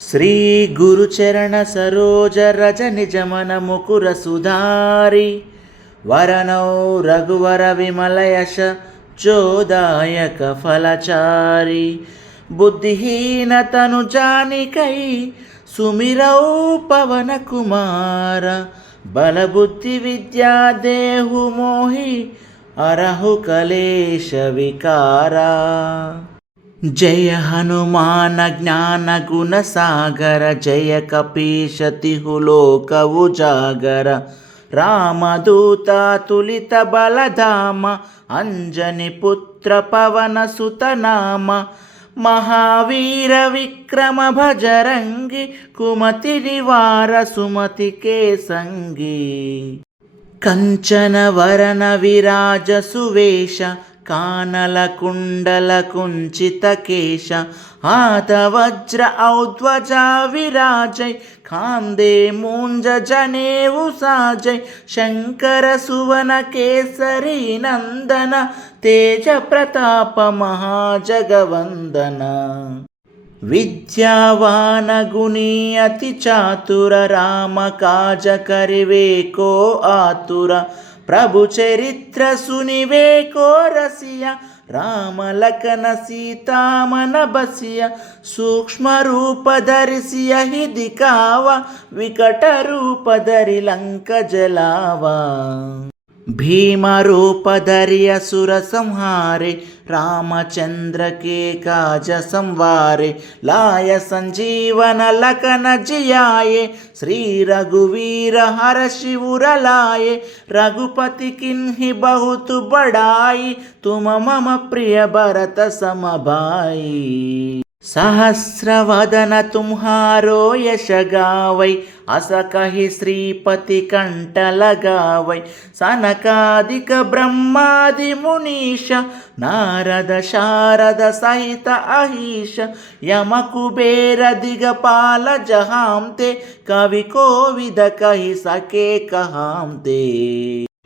శ్రీ గురుచరణ సరోజ రజ నిజమన ముకుర సుధారి వరనౌ రఘువర విమల యశ చోదాయక ఫలచారి బుద్ధిహీనతను జానికై సుమిరౌ పవన కుమార బలబుద్ధి విద్యా దేహు మోహి అరహు కలేశ వికారా. జయ హనుమాన జ్ఞాన గుణ సాగర జయ కపీశ తిహులోక ఉజాగర రామదూత తులిత బలధామ అంజని పుత్ర పవన సుతనామ మహావీర విక్రమ భజరంగి కుమతి నివార సుమతి కేసంగి కంచన వరన విరాజ సువేశ కానల కుండల కుంచిత కేశ ఆత వజ్ర ఔధ్వజ విరాజై కాందే మూంజ జనేవు సాజై శంకర సువన కేసరి నందన తేజ ప్రతాప మహాజగవందన విద్యావాన గుణీ అతి చాతుర రామ కాజ కరివే కో ఆతుర ప్రభు చరిత్ర సునివే కో రసియ రామ లఖన సీతామన బసియ సూక్ష్మ రూప ధరిసియ హిది కావ వికట రూప ధరి లంక జలావా భీమ రూప ధరి అసుర సంహారే రామచంద్ర के काज संवारे लाय संजीवन लखन जियाये श्री रघुवीर हर शिवर लाये रघुपति किन्हि बहुत बड़ाई तुम मम प्रिय भरत सम भाई सहस्रवदन तुम्हारो यश गावै अस कहि श्रीपति कंठ लगावै सनकादिक ब्रह्मादि मुनीश नारद शारद सहित अहिष यम कुबेर दिगपाल जहांते कवि कोविद कहि सके कहांते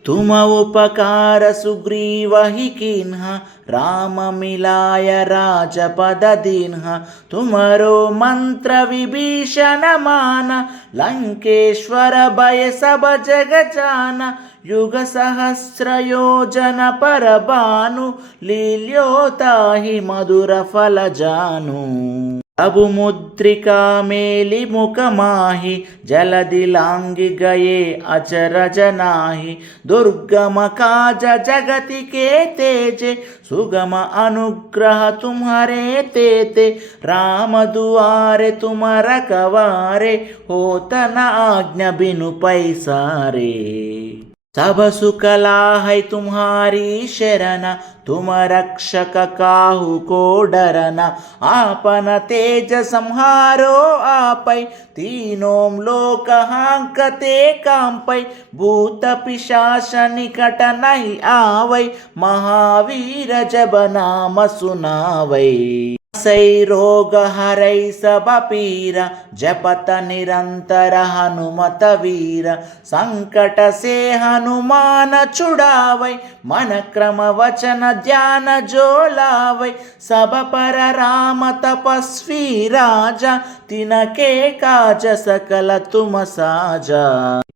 तुम उपकार सुग्रीव ही कीन्हा राम मिलाय राजपद दीन्हा तुमरो मंत्र विभीषण माना लंकेश्वर भय सब जग जाना युग सहस्र योजन पर भानु लील्योताहि मधुर फल जानु अबु मुद्रिका मेलि मुख माहि जलधि लांघि गए अचरज नाही दुर्गम काज जगति के तेजे सुगम अनुग्रह तुम्हारे तेते राम दुआरे तुम रखवारे होत न आज्ञा बिनु पैसारे सब सुख लाहै तुम्हारी शरण तुम रक्षक काहू को डरना आपन तेज संहारो आपै तीनों लोक हांकते कांपै भूत पिशाच निकट नहीं आवै महावीर जब नाम सुनावै सै रोग हरै सब पीरा जपत निरंतर हनुमत वीर संकट से हनुमान छुड़ावै मन क्रम वचन ध्यान जो लावै सब पर राम तपस्वी राजा तिनके काज सकल तुम साजा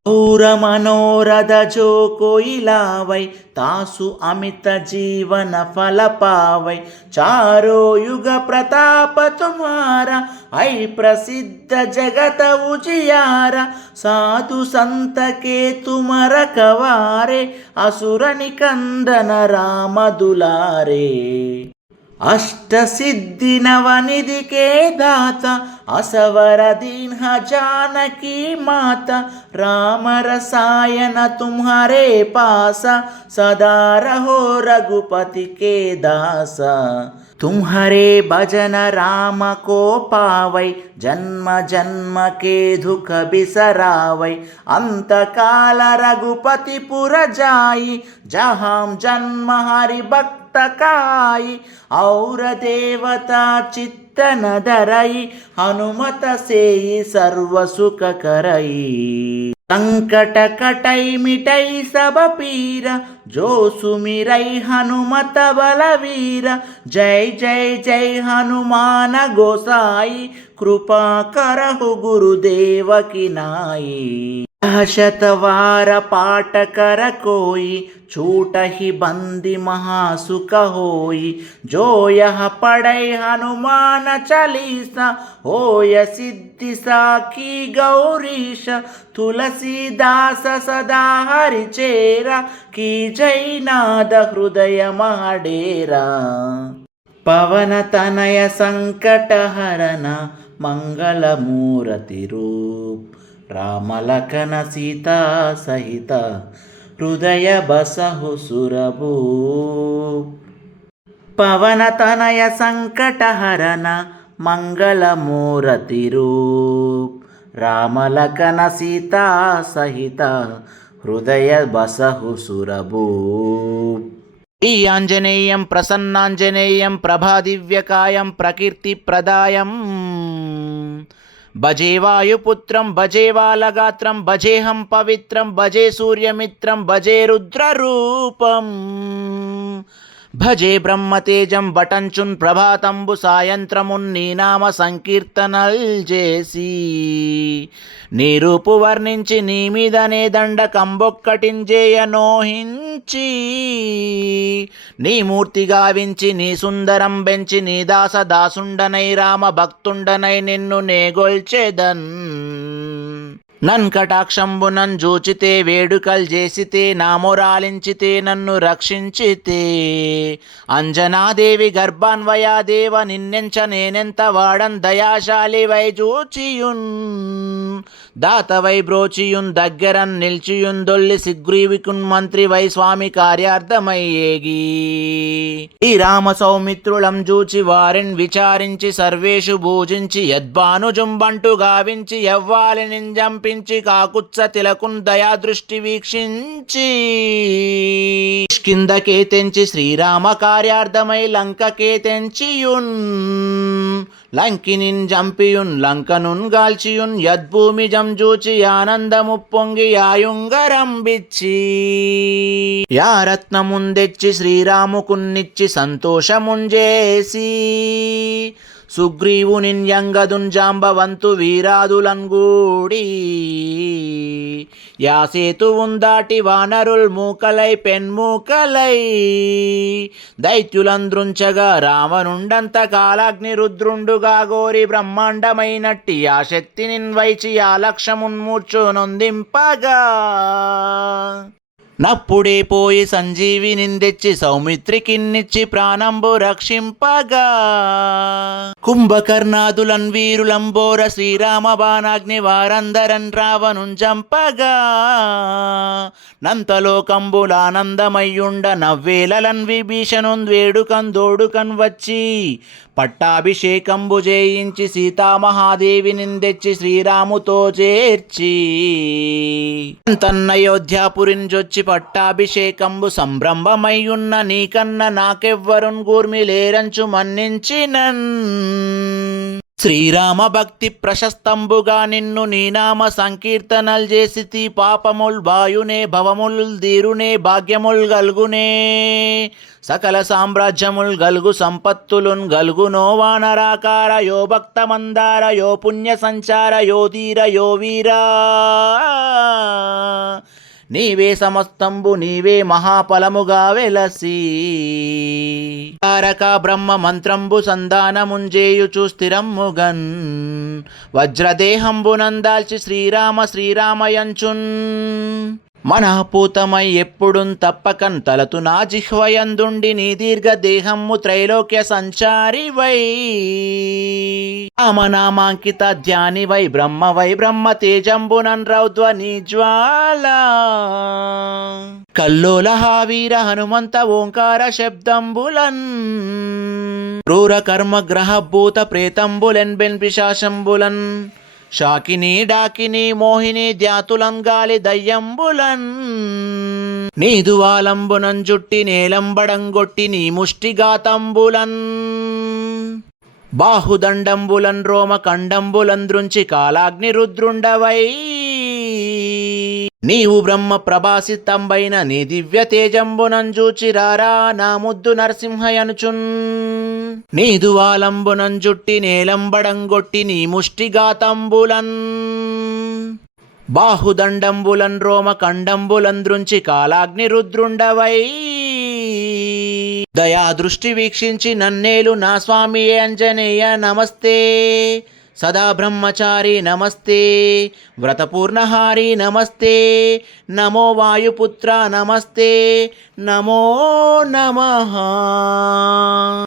और मनोरथ जो कोई लावै तासु अमित जीवन फल पावै चारो युग प्रताप तुम्हारा ऐ प्रसिद्ध जगत उजियारा साधु संत के तुम रखवारे असुर निकंदन राम दुलारे अष्ट सिद्धि नवनिधि के दाता असवर दीन्हा जानकी माता राम रसायन तुम्हारे पासा सदा रहो रघुपति के दासा तुम्हारे भजन राम को पावै जन्म जन्म के दुख बिसरावै अंत काल रघुपति पुर जाई जहाँ जन्म हरि भक्त काई और देवता चित्तन धरई हनुमत से सर्व सुख करई संकट कटई मिटई सब पीरा జోసుమిరై హనుమత బలవీర జై జై జై హనుమాన గోసాయి కృపా करहु गुरुदेव की नाई। शतवार पाठ कर कोई छूट ही बंदी महासुख होई। जो यह पढ़ै हनुमान चालीसा होय सिद्धि साखी गौरीश। तुलसीदास सदा हरिचेरा की जय नाद हृदय महाडेरा। पवन तनय संकट हरन मंगलमूर्ति रूप। राम लखन सीता सहित हृदय बसहु सुरभूप। पवन तनय संकट हरन मंगलमूर्ति रूप। राम लखन सीता सहित हृदय बसहु सुरभूप। ఈ ఆంజనేయం ప్రసన్నాంజనేయం ప్రభాదివ్యకాయం ప్రకీర్తిప్రదాయం భజే వాయుపుత్రం భజే వాలగాత్రం భజేహం పవిత్రం భజే సూర్యమిత్రం భజే రుద్రరూపం భజే బ్రహ్మతేజం బటంచున్ ప్రభాతంబు సాయంత్రమున్ నీ నామ సంకీర్తనల్ చేసి నీ రూపు వర్ణించి నీ మీదనే దండ కంబొక్కటింజేయ నోహించి నీ మూర్తి గావించి నీ సుందరం బెంచి నీ దాస దాసుండనై రామ భక్తుండనై నిన్ను నేగొల్చెదన్। నన్ కటాక్షంబు నన్ జూచితే వేడుకల్ చేసితే నామొరాలించితే నన్ను రక్షించితే అంజనాదేవి గర్భాన్వయాదేవ నిన్నెంచ నేనెంత వాడన్ దయాశాలి వై జూచియున్ దాతవై బ్రోచియున్ దగ్గరన్ నిల్చియున్ దొల్లి సిగ్రీవికున్ మంత్రి వై స్వామి కార్యార్థమయ్యేగి। ఈ రామ సౌమిత్రులం జూచి వారిన్ విచారించి సర్వేషు భూజించి యద్భానుజుంబంటు గావించి యవ్వాలి నింజంపించి కాకుత్స తిలకున్ దయా దృష్టి వీక్షించి కిందకే తెంచి శ్రీరామ కార్యార్థమై లంకకే తెంచియున్ లంకినిన్ జంపియున్ లంకనున్ గాల్చియున్ యద్భూమి జంజూచి ఆనందము పొంగి యాయుంగరంబిచ్చి యా రత్నముందెచ్చి శ్రీరాముకున్నిచ్చి సంతోషముంజేసి సుగ్రీవునిన్ యంగదున్ జాంబవంతు వీరాదులంగూడి యా సేతువున్ దాటి వానరుల్ మూకలై పెన్మూకలై దైత్యులంద్రుంచగా రావణుండంత కాలాగ్ని రుద్రుండుగా గోరి బ్రహ్మాండమైనట్టి ఆ శక్తినిన్ వైచి ఆ లక్ష్యమున్మూర్చు నొందింపగా నప్పుడే పోయి సంజీవి నిందెచ్చి సౌమిత్రికిన్నిచ్చి ప్రాణంబు రక్షింపగా కుంభకర్ణాదులన్ వీరులంబోర శ్రీరామ బాణాగ్ని వారందరన్ రావణున్ జంపగా నంతలోకంబులానందమయ్యుండ నవ్వేలలన్ విభీషణున్ వేడుకన్ దోడుకన్ వచ్చి పట్టాభిషేకంబు చేయించి సీతామహాదేవి నిందెచ్చి శ్రీరాముతో చేర్చి తన్నయోధ్యాపురిన్ జొచ్చి పట్టాభిషేకంబు సంభ్రమమయ్యున్న నీకన్న నాకెవ్వరున్ గూర్మి లేరంచు మన్నించినన్ శ్రీరామ భక్తి ప్రశస్తంబుగా నిన్ను నీ నామ సంకీర్తనల్ చేసితి పాపముల్ వాయునే భవముల్ దీరునే భాగ్యముల్ గల్గునే సకల సామ్రాజ్యముల్ గల్గు సంపత్తులున్ గల్గునో వానరాకార యో భక్త మందార యో పుణ్య సంచార యో ధీర యో వీరా నీవే సమస్తంబు నీవే మహాఫలముగా వెలసి తారక బ్రహ్మ మంత్రంబు సంధానముంజేయుచు స్థిరమ్ముగన్ వజ్రదేహంబునందాల్చి శ్రీరామ శ్రీరామయంచున్ మనఃపూతమై ఎప్పుడున్ తప్పకన్ తలతు నా జిహ్వయందుండి నీ దీర్ఘ దేహము త్రైలోక్య సంచారి వై రామనామాంకిత ధ్యాని వై బ్రహ్మ తేజంబునన్ రౌద్వని జ్వాల కల్లోల వీర హనుమంత ఓంకార శబ్దంబులన్ క్రూర కర్మ గ్రహ భూత ప్రేతంబులెన్ బెన్ పిశాశంబులన్ శాకిని డాకిని మోహిని ధ్యాతులం గాలి దయ్యంబులన్ నీదువాలంబునం జుట్టి నేలంబడంగొట్టి నీ ముష్టిగాతంబులన్ బాహుదండంబులన్ రోమ కండంబులంద్రుంచి కాలాగ్ని రుద్రుండవై నీవు బ్రహ్మ ప్రభాసితంబైన నీ దివ్య తేజంబునంజూచిరారా నా ముద్దు నరసింహయనుచున్ నీదు వాలంబునంజుట్టి నేలంబడంగొట్టి నీ ముష్టిగాతంబులన్ బాహుదండంబులన్ రోమ కండంబులంద్రుంచి కాలాగ్ని రుద్రుండవై దయా దృష్టి వీక్షించి నన్నేలు నా స్వామి అంజనేయ నమస్తే సదా బ్రహ్మచారి నమస్తే వ్రతపూర్ణహారి నమస్తే నమో వాయుపుత్ర నమస్తే నమో నమః.